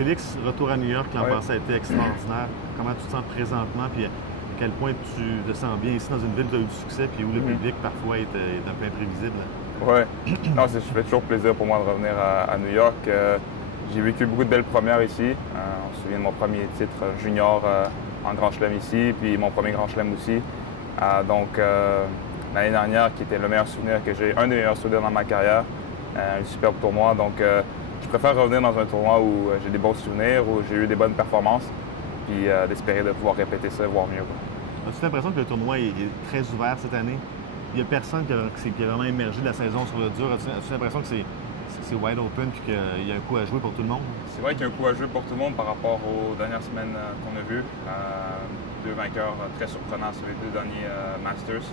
Félix, retour à New York l'an Ouais. passé a été extraordinaire. Comment tu te sens présentement, puis à quel point tu te sens bien ici dans une ville où tu as eu du succès, puis où le public parfois est un peu imprévisible? Ouais. Non, ça fait toujours plaisir pour moi de revenir à New York. J'ai vécu beaucoup de belles premières ici. On se souvient de mon premier titre junior en Grand Chelem ici, puis mon premier Grand Chelem aussi. L'année dernière, qui était le meilleur souvenir que j'ai, un des meilleurs souvenirs dans ma carrière, un superbe tournoi. Donc, je préfère revenir dans un tournoi où j'ai des bons souvenirs, où j'ai eu des bonnes performances, puis d'espérer de pouvoir répéter ça, voire mieux. As-tu l'impression que le tournoi est très ouvert cette année? Il n'y a personne qui a vraiment émergé de la saison sur le dur. As-tu l'impression que c'est wide open et qu'il y a un coup à jouer pour tout le monde? C'est vrai qu'il y a un coup à jouer pour tout le monde par rapport aux dernières semaines qu'on a vues. Deux vainqueurs très surprenants sur les deux derniers Masters.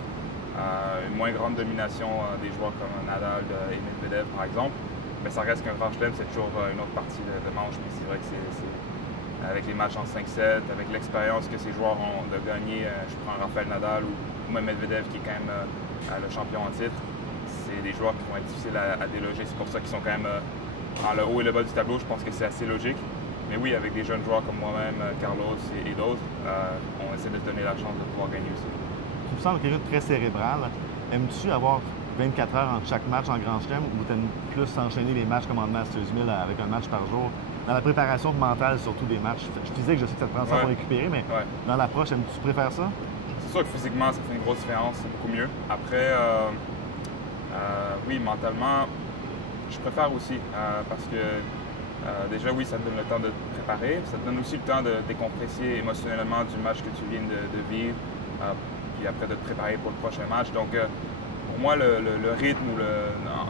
Une moins grande domination des joueurs comme Nadal et Medvedev, par exemple. Mais ça reste qu'un Grand Chelem, c'est toujours une autre partie de manche. Puis c'est vrai que c'est avec les matchs en 5-7, avec l'expérience que ces joueurs ont de gagner, je prends Rafael Nadal ou même Medvedev qui est quand même le champion en titre. C'est des joueurs qui vont être difficiles à déloger. C'est pour ça qu'ils sont quand même dans le haut et le bas du tableau. Je pense que c'est assez logique. Mais oui, avec des jeunes joueurs comme moi-même, Carlos et d'autres, on essaie de se donner la chance de pouvoir gagner aussi. Tu me sembles quelqu'un de très cérébral. Aimes-tu avoir 24 heures entre chaque match en Grand Chelem ou t'aimes plus enchaîner les matchs comme en Masters 1000 avec un match par jour? Dans la préparation mentale, surtout des matchs. Physique, je sais que ça te prend ça pour récupérer, mais dans l'approche, tu préfères ça? C'est sûr que physiquement, ça fait une grosse différence. C'est beaucoup mieux. Après, oui, mentalement, je préfère aussi parce que déjà, oui, ça te donne le temps de te préparer. Ça te donne aussi le temps de décompresser émotionnellement du match que tu viens de vivre. Puis après, de te préparer pour le prochain match. Donc, pour moi, le rythme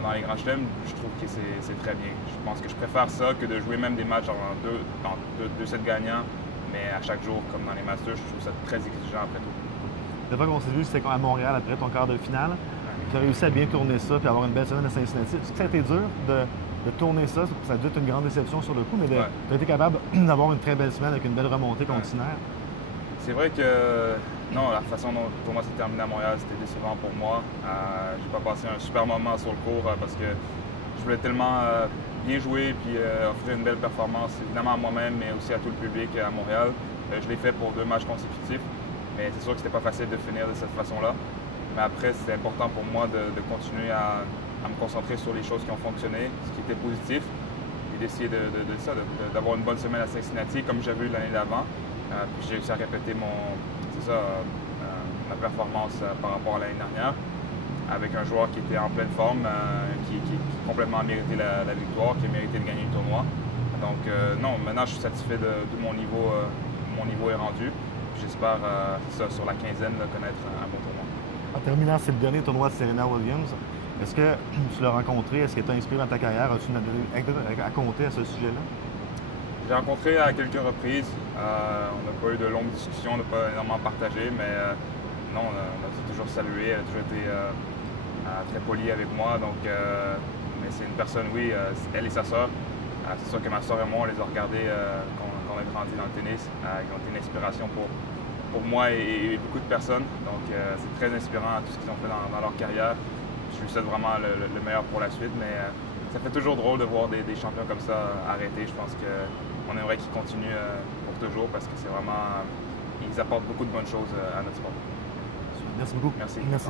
dans les grands chelems, je trouve que c'est très bien. Je pense que je préfère ça que de jouer même des matchs en deux sets gagnants, mais à chaque jour, comme dans les Masters, je trouve ça très exigeant après tout. La fois qu'on s'est vu, c'était à Montréal après ton quart de finale. Tu as réussi à bien tourner ça puis avoir une belle semaine à Cincinnati. Tu sais que ça a été dur de tourner ça? Ça a dû être une grande déception sur le coup, mais tu as été capable d'avoir une très belle semaine avec une belle remontée continuelle. C'est vrai que non, la façon dont le tournoi s'est terminé à Montréal, c'était décevant pour moi. J'ai pas passé un super moment sur le court parce que je voulais tellement bien jouer puis offrir une belle performance, évidemment à moi-même, mais aussi à tout le public à Montréal. Je l'ai fait pour 2 matchs consécutifs, mais c'est sûr que c'était pas facile de finir de cette façon-là. Mais après, c'était important pour moi de continuer à me concentrer sur les choses qui ont fonctionné, ce qui était positif, et d'essayer d'avoir une bonne semaine à Cincinnati, comme j'avais eu l'année d'avant. Puis j'ai réussi à répéter ma performance par rapport à l'année dernière, avec un joueur qui était en pleine forme, qui complètement mérité la victoire, qui a mérité de gagner le tournoi. Donc non, maintenant je suis satisfait de mon niveau. Mon niveau est rendu. J'espère, sur la quinzaine, connaître un bon tournoi. En terminant, c'est le dernier tournoi de Serena Williams. Est-ce que tu l'as rencontré? Est-ce qu'il t'a inspiré dans ta carrière? As-tu une anecdote à compter à ce sujet-là? J'ai rencontré à quelques reprises. On n'a pas eu de longues discussions, on n'a pas énormément partagé, mais non, on a toujours salué. Elle a toujours été très polie avec moi. Donc, mais c'est une personne, oui, elle et sa sœur. C'est sûr que ma sœur et moi, on les a regardés quand on a grandi dans le tennis. Ils ont été une inspiration pour moi et beaucoup de personnes. Donc, c'est très inspirant tout ce qu'ils ont fait dans leur carrière. Je lui souhaite vraiment le meilleur pour la suite, mais ça fait toujours drôle de voir des champions comme ça arrêter. Je pense qu'on aimerait qu'ils continuent pour toujours parce que c'est vraiment... Ils apportent beaucoup de bonnes choses à notre sport. Merci beaucoup. Merci. Merci.